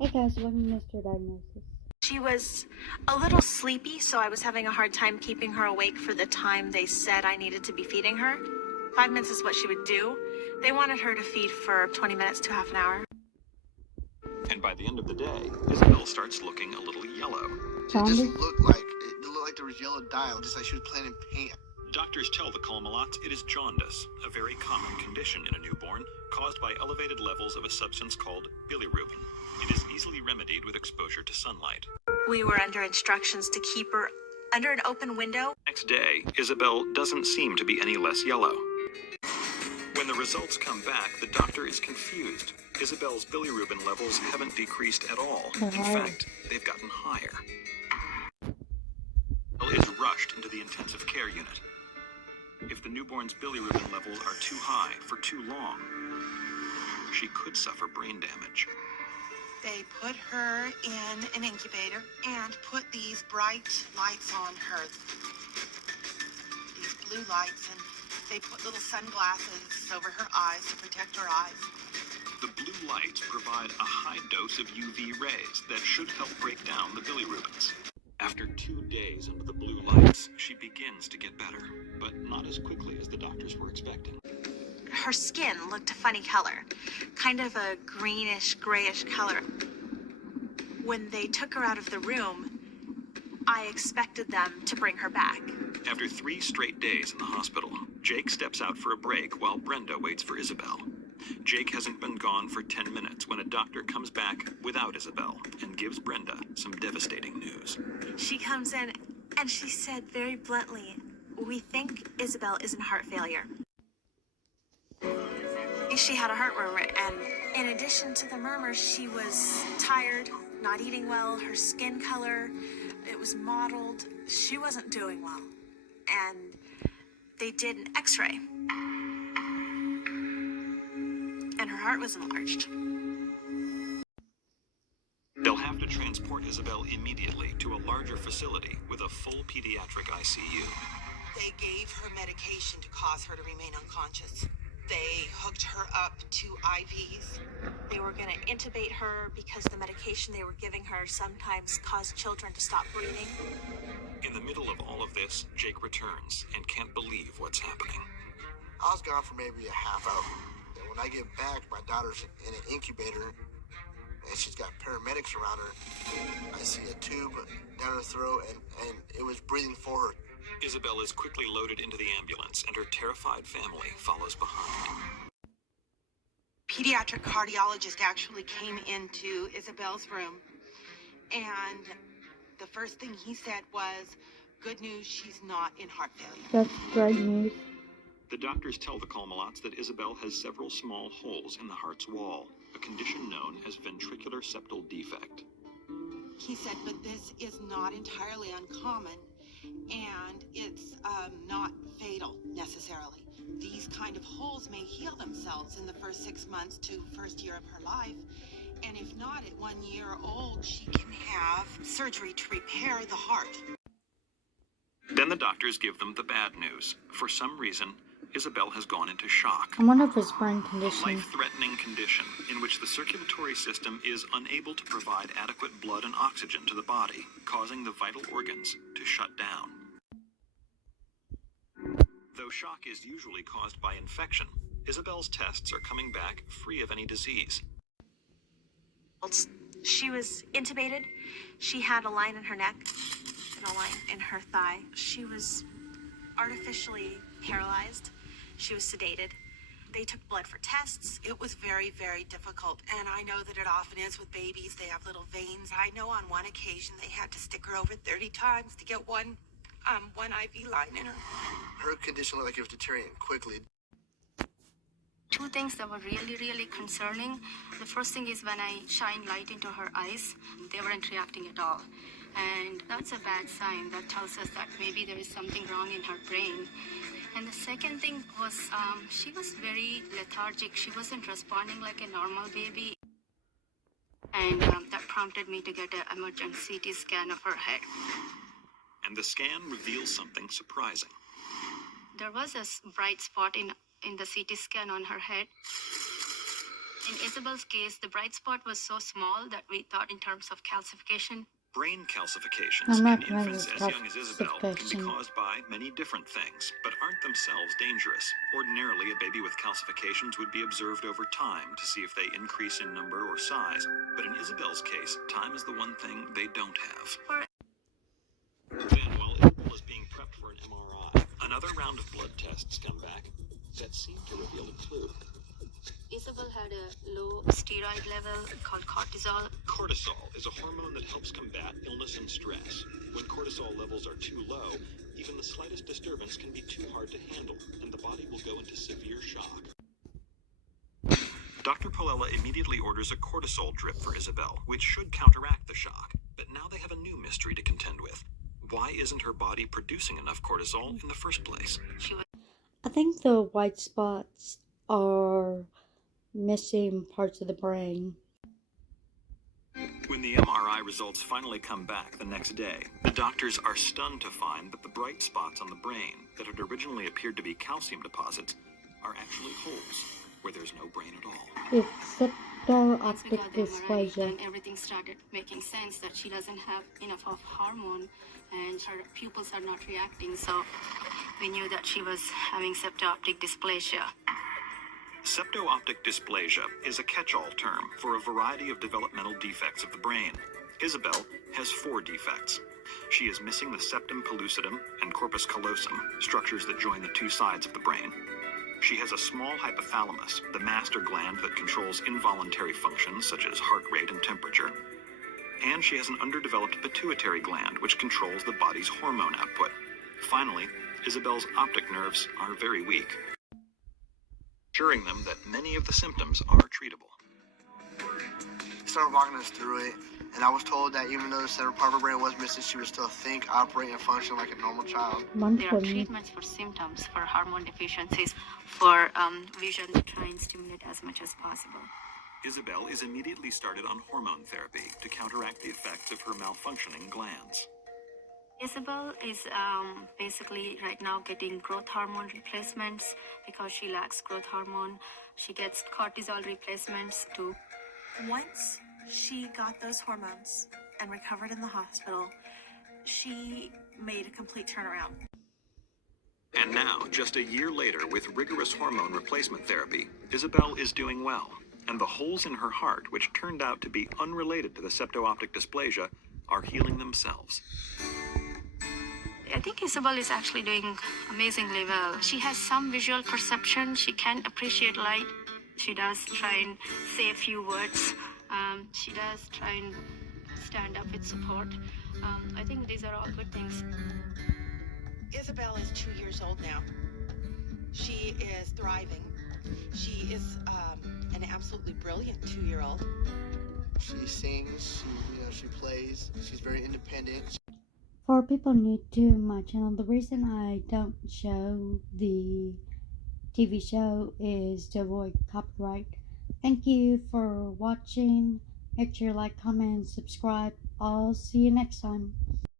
Hey guys, welcome to Mr. Diagnosis. She was a little sleepy, so I was having a hard time keeping her awake for the time they said I needed to be feeding her. 5 minutes is what she would do. They wanted her to feed for 20 minutes to half an hour. And by the end of the day, Isabel starts looking a little yellow. It just looked like there was yellow dye, just like she was playing in paint. Doctors tell the Colmalots it is jaundice, a very common condition in a newborn, caused by elevated levels of a substance called bilirubin. It is easily remedied with exposure to sunlight. We were under instructions to keep her under an open window. Next day, Isabel doesn't seem to be any less yellow. When the results come back, the doctor is confused. Isabel's bilirubin levels haven't decreased at all. In fact, they've gotten higher. Isabel is rushed into the intensive care unit. If the newborn's bilirubin levels are too high for too long, she could suffer brain damage. They put her in an incubator and put these bright lights on her. These blue lights, and they put little sunglasses over her eyes to protect her eyes. The blue lights provide a high dose of UV rays that should help break down the bilirubins. After 2 days under the blue lights, she begins to get better, but not as quickly as the doctors were expecting. Her skin looked a funny color, kind of a greenish, grayish color. When they took her out of the room, I expected them to bring her back. After 3 straight days in the hospital, Jake steps out for a break while Brenda waits for Isabel. Jake hasn't been gone for 10 minutes when a doctor comes back without Isabel and gives Brenda some devastating news. She comes in and she said very bluntly, "We think Isabel is in heart failure." She had a heart murmur, and in addition to the murmur, she was tired, not eating well, her skin color, it was mottled. She wasn't doing well. And they did an x-ray. And her heart was enlarged. They'll have to transport Isabel immediately to a larger facility with a full pediatric ICU. They gave her medication to cause her to remain unconscious. They hooked her up to IVs. They were going to intubate her because the medication they were giving her sometimes caused children to stop breathing. In the middle of all of this, Jake returns and can't believe what's happening. I was gone for maybe a half hour. And when I get back, my daughter's in an incubator, and she's got paramedics around her. I see a tube down her throat, and it was breathing for her. Isabel is quickly loaded into the ambulance, and her terrified family follows behind. Pediatric cardiologist actually came into Isabel's room, and the first thing he said was, "Good news, she's not in heart failure." That's great news. The doctors tell the Colmalots that Isabel has several small holes in the heart's wall, a condition known as ventricular septal defect. He said, but this is not entirely uncommon, and it's not fatal necessarily. These kind of holes may heal themselves in the first 6 months to first year of her life, and if not, at 1 year old, she can have surgery to repair the heart. Then the doctors give them the bad news. For some reason, Isabel has gone into shock. I wonder if it's brain A conditioning. life-threatening condition in which the circulatory system is unable to provide adequate blood and oxygen to the body, causing the vital organs to shut down. Though shock is usually caused by infection, Isabel's tests are coming back free of any disease. She was intubated. She had a line in her neck and a line in her thigh. She was artificially paralyzed. She was sedated. They took blood for tests. It was very, very difficult, and I know that it often is with babies. They have little veins. I know on one occasion they had to stick her over 30 times to get one IV line in her. Her condition looked like it was deteriorating quickly. Two things that were really, really concerning. The first thing is when I shine light into her eyes, they weren't reacting at all. And that's a bad sign. That tells us that maybe there is something wrong in her brain. And the second thing was she was very lethargic. She wasn't responding like a normal baby. And that prompted me to get an emergent CT scan of her head. And the scan reveals something surprising. There was a bright spot in the CT scan on her head. In Isabel's case, the bright spot was so small that we thought in terms of calcification. Brain calcifications I'm in not convinced infants as young as Isabel can be calcification. caused by many different things, but aren't themselves dangerous. Ordinarily, a baby with calcifications would be observed over time to see if they increase in number or size, but in Isabel's case, time is the one thing they don't have. Then, while Isabel is being prepped for an MRI, another round of blood tests come back that seem to reveal a clue. Isabel had a low steroid level called cortisol. Cortisol is a hormone that helps combat illness and stress. When cortisol levels are too low, even the slightest disturbance can be too hard to handle, and the body will go into severe shock. Dr. Polella immediately orders a cortisol drip for Isabel, which should counteract the shock. But now they have a new mystery to contend with. Why isn't her body producing enough cortisol in the first place? She was I think the white spots are missing parts of the brain. When the MRI results finally come back the next day, the doctors are stunned to find that the bright spots on the brain that had originally appeared to be calcium deposits are actually holes where there's no brain at all. It's Sepio once we Optic got the MRI, Dysplasia. then everything started making sense that she doesn't have enough of hormone and her pupils are not reacting. So we knew that she was having septo-optic dysplasia. Septo-optic dysplasia is a catch-all term for a variety of developmental defects of the brain. Isabel has 4 defects. She is missing the septum pellucidum and corpus callosum, structures that join the 2 sides of the brain. She has a small hypothalamus, the master gland that controls involuntary functions such as heart rate and temperature. And she has an underdeveloped pituitary gland, which controls the body's hormone output. Finally, Isabel's optic nerves are very weak, assuring them that many of the symptoms are treatable. Started walking us through it, and I was told that even though the center part of her brain was missing, she would still think, operate, and function like a normal child. There are treatments for symptoms, for hormone deficiencies, for vision to try and stimulate as much as possible. Isabel is immediately started on hormone therapy to counteract the effects of her malfunctioning glands. Isabel is basically right now getting growth hormone replacements because she lacks growth hormone. She gets cortisol replacements too. Once she got those hormones and recovered in the hospital, she made a complete turnaround. And now, just a year later, with rigorous hormone replacement therapy, Isabel is doing well, and the holes in her heart, which turned out to be unrelated to the septo-optic dysplasia, are healing themselves. I think Isabel is actually doing amazingly well. She has some visual perception. She can appreciate light. She does try and say a few words. She does try and stand up with support. I think these are all good things. Isabel is 2 years old now. She is thriving. She is an absolutely brilliant 2-year-old. She sings, she plays, she's very independent. For people new to my channel, the reason I don't show the TV show is to avoid copyright. Thank you for watching. Make sure you like, comment, and subscribe. I'll see you next time.